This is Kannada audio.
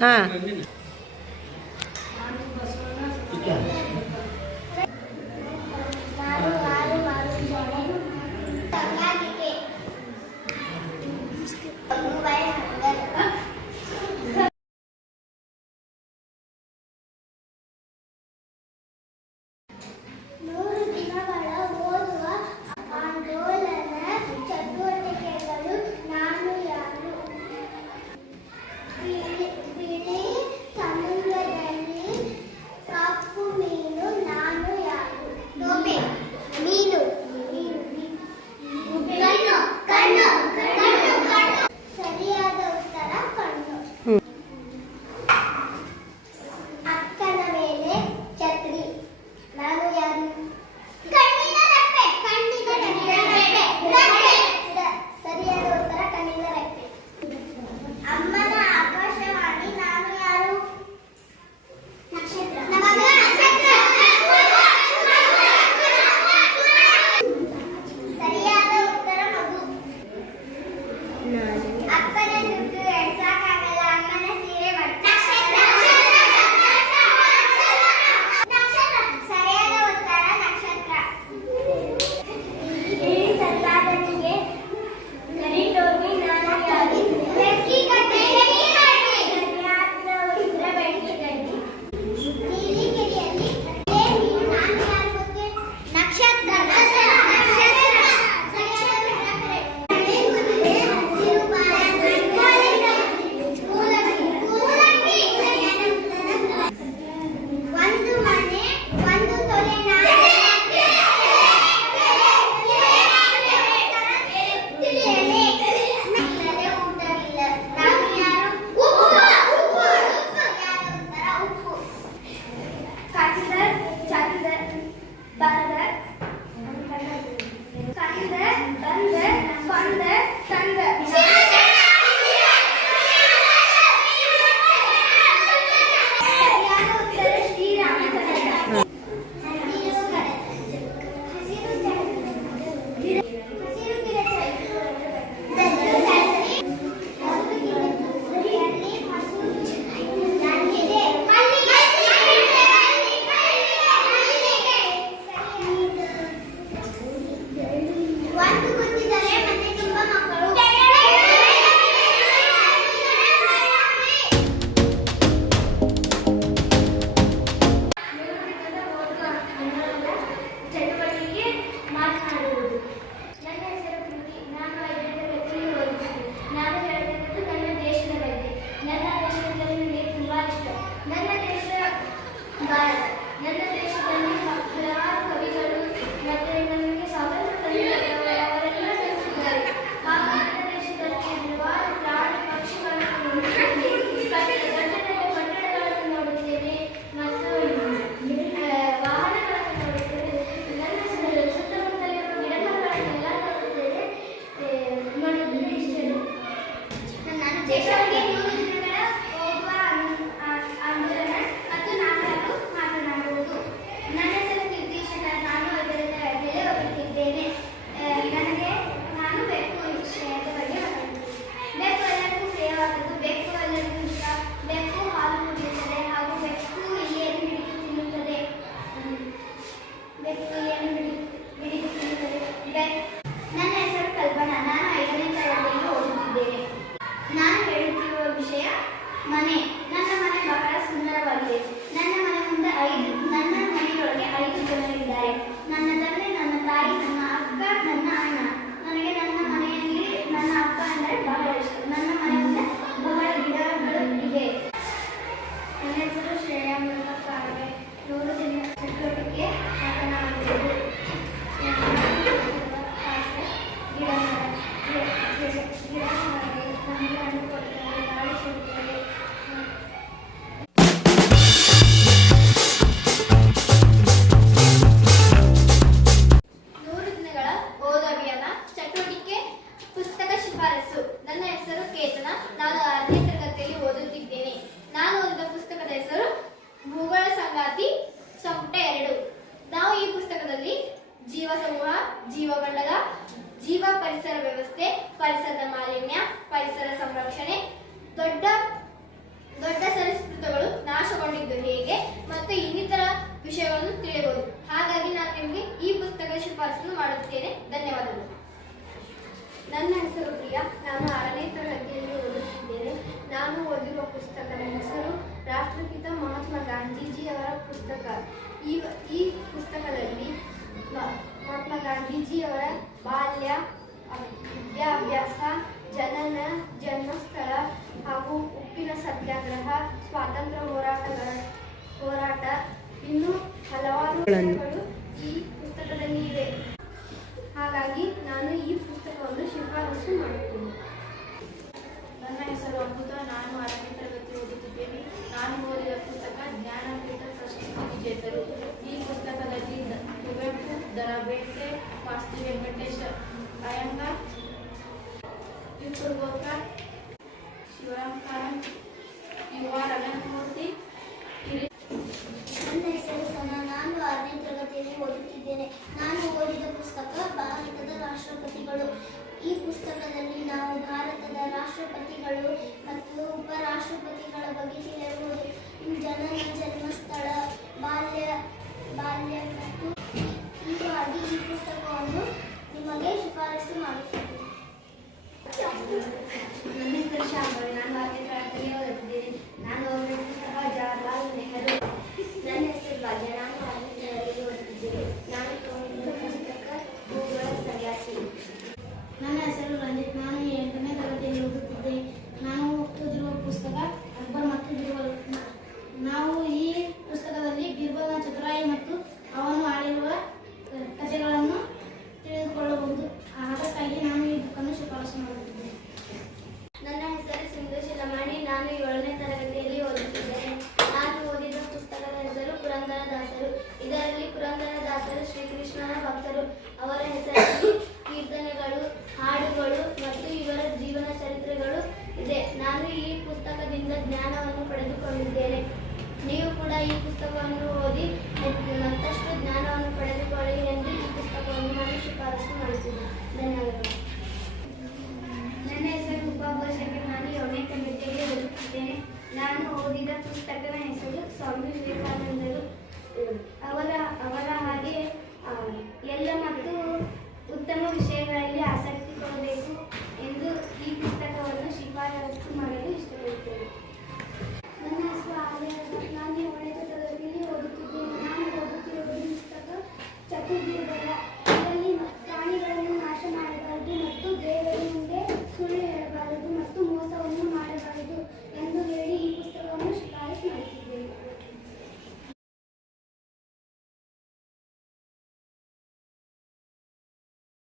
ಹಾಂ. Thank you. Masti Venkatesha, Iyengar Vipul Gopal Shivaram Karanth R Ananthamurthy ನನ್ನ ಹೆಸರು ಸನಾ. ನಾನು ಆರನೇ ತರಗತಿಯಲ್ಲಿ ಓದುತ್ತಿದ್ದೇನೆ. ನಾನು ಓದಿದ ಪುಸ್ತಕ ಭಾರತದ ರಾಷ್ಟ್ರಪತಿಗಳು. ಈ ಪುಸ್ತಕದಲ್ಲಿ ನಾವು ಭಾರತದ ರಾಷ್ಟ್ರಪತಿಗಳು ಮತ್ತು ಉಪರಾಷ್ಟ್ರಪತಿಗಳ ಬಗ್ಗೆ ತಿಳಿಯಬಹುದು ಜನನ, ಜನ್ಮಸ್ಥಳ, ಬಾಲ್ಯ ಬಾಲ್ಯ ಮತ್ತು ಹೀಗಾಗಿ ನಿಮಗೆ ಶಿಫಾರಸು ಮಾಡುತ್ತೇನೆ ನನ್ನ ಹೆಸರು ಶಾಂಭವಿ ನಾನು ಆರನೇ ತರಗತಿಯಲ್ಲಿ ಓದುತ್ತಿದ್ದೇನೆ ನಾನು ಓದಿದ ಪುಸ್ತಕ ಜವಾಹರ್ಲಾಲ್ ನೆಹರು ನನ್ನ ಹೆಸರು ಭಾಗ್ಯ ನಾನು ಆರನೇ ತರಗತಿಯಲ್ಲಿ ಓದುತ್ತಿದ್ದೇನೆ ನಾನು ಓದಿದ ಪುಸ್ತಕ ಭೂಗೋಳ ಸನ್ಯಾಸಿ ನನ್ನ ಹೆಸರು ರಂಜಿತ್ ನಾನು ಮತ್ತಷ್ಟು ಜ್ಞಾನವನ್ನು ಪಡೆದುಕೊಳ್ಳಿ ಎಂದು ಈ ಪುಸ್ತಕವನ್ನು ನಾನು ಶಿಫಾರಸು ಮಾಡುತ್ತೇನೆ. ಧನ್ಯವಾದಗಳು. ನನ್ನ ಹೆಸರು ಉಪಭೋಷಕ್ಕೆ ನಾನು ಏಳನೇ ತರಗತಿಯಲ್ಲಿ ಓದುತ್ತಿದ್ದೇನೆ ನಾನು ಓದಿದ ಪುಸ್ತಕದ ಹೆಸರು ಸ್ವಾಮಿ ವಿವೇಕಾನಂದರು. ಅವರ ಅವರ